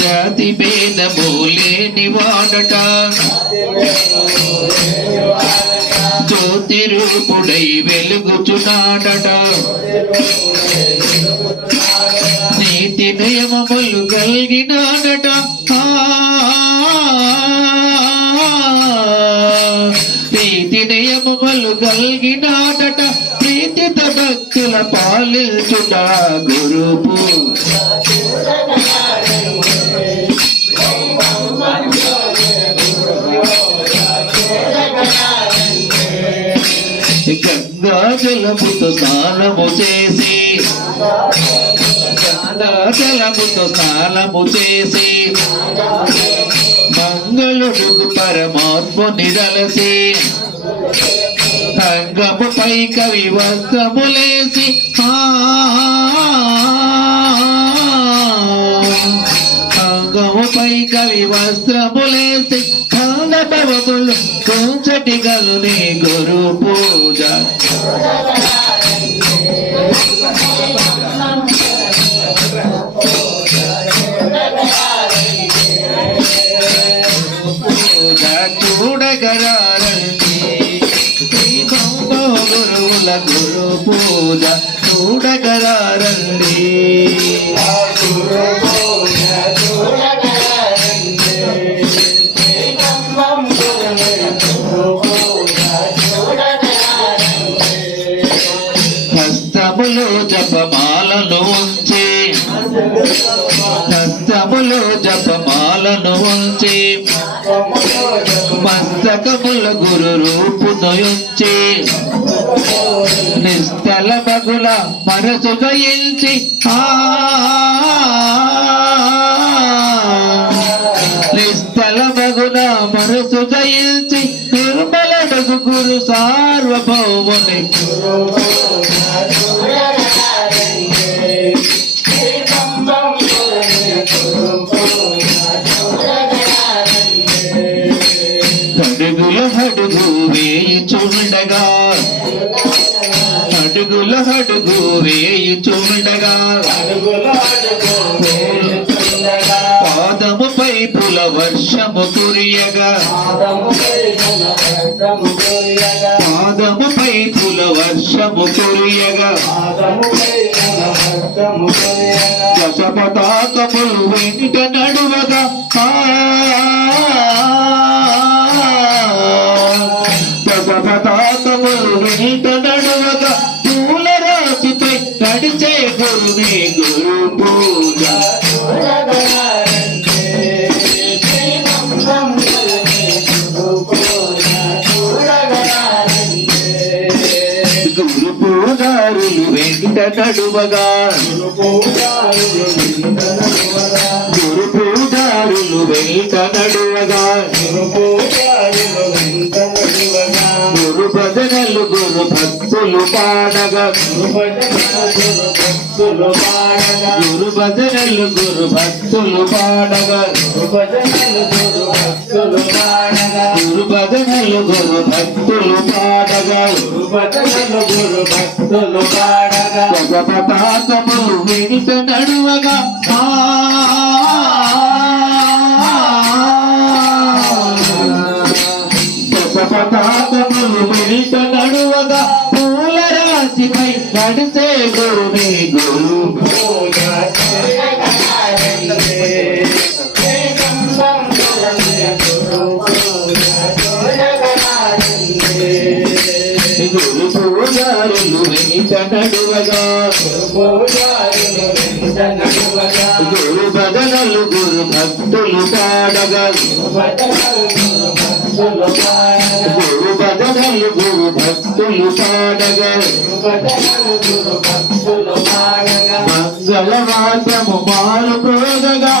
జాతి భేదము లేని వాడట జ్యోతి రూపుడై వెలుగుచున్నాడట నీతి నియమములు కలిగినాడట నీతి నియమములు కలిగినాడట ప్రీతిత భక్తుల పాలించుట గురు పూజ గంగా జలముతో స్నానము చేసి జలముతో స్నానము చేసి మంగళుడు పరమాత్ముని దలసి అంగముపై కవి వస్త్రములేసి అంగముపై కవి వస్త్రములేసి భవములు కొంచటి గలుని గురు పూజ చూడగరారండి గురువుల గురు పూజ చూడగరారండి హస్తములో జపమాలను ఉంచి హస్తములో జపమాలను ఉంచి మస్తకముల గురు రూపును ఉంచి నిస్తల బగుల మనసు జయించి నిస్తల బగుల మనసు జయించి నిర్మలడగు గురు సార్వభౌముని అడుగుల అడుగు వేయుచుండగా అడుగుల అడుగు వేయుచుండగా పాదముపై పుల వర్షము కురియగా పాదముపై పుల వర్షము కురియగా దశ పతాకములు వెనుక నడువగా పతాకములు వెనుక నడువగా పూల రాశిపై నడిచే గురుని గురు పూజ గురు పూజారులు వెంట నడువగా గురు పూజారులు వెంట నడువగా గురు భజనలు గురు భక్తులు పాడగా గురు భజనలు గురు భక్తులు పాడగా గురు భజనలు గురు భక్తులు పాడగా పతాకములు వెనుక నడువగా పతాకములు వెనుక నడువగా పూల రాశిపై నడిచే గురుని గురు పూజ గురు పూజారులు వెనుక నడువగా గురు భజనలు గురు భక్తులు పాడగా గురు భజనలు గురు భక్తులు పాడగా మంగళ మాత్రము మాలు ప్రోదగా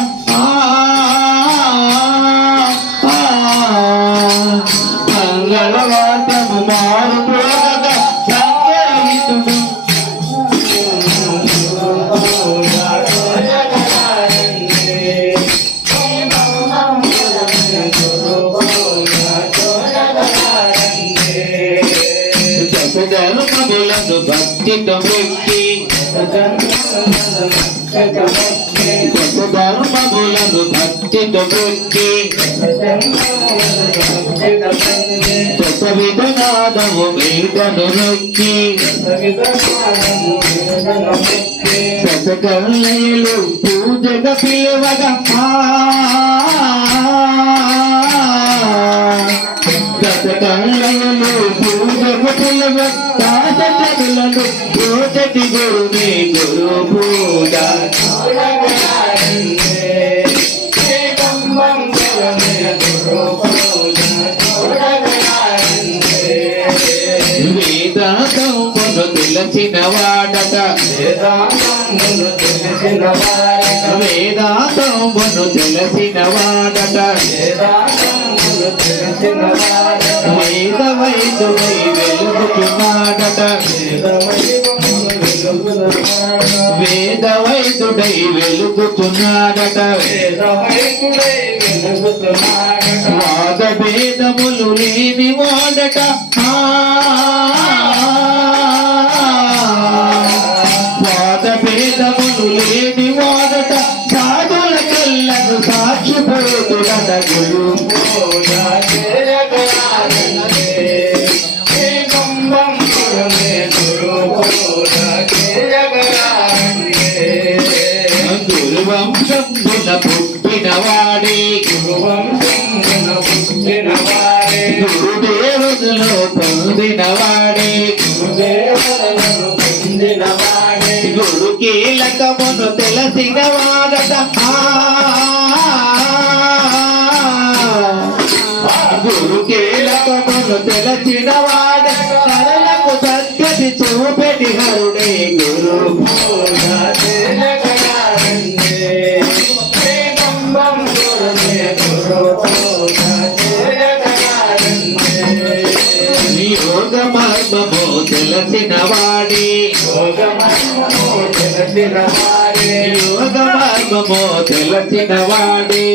మంగళ మాత్రము మాలు ప్రోదగా సంగీతుడు భక్తితో వ్యక్తి కొత్త ధర్మములను భక్తితో వ్యక్తి కొత్త విధనాదము మీదను నొక్కి కొత్త కళ్ళలు పూజగా పిలవగా కొత్త కళ్ళలు పూజగా పిలవ తాజలను పూజటి గురుని గురు పూజ వేదాంతమును తెలిసిన వాడట వేదాంతమును తెలిసిన వాడట వేద వైద్యుడై వెలుగుతున్నాడట వేద వైద్యుడై వెలుగుతున్నాడట వాద భేదములు లేని వాడట వాద భేదములు లేని వాడట సాధుల కళ్ళను సాక్షిపోతుడట గురు గురువంశమున పుట్టినవాడే గురుదేవులలో పొందినవాడే గురు కీలకమును తెలిసిన వాడట గురు కీలకమును తెలిసిన వాడట సరళకు సద్గతి చూపెటి హరుడే గురు యోగ మర్మము తెలిసిన వాడే యోగ మర్మము తెలిసిన వాడే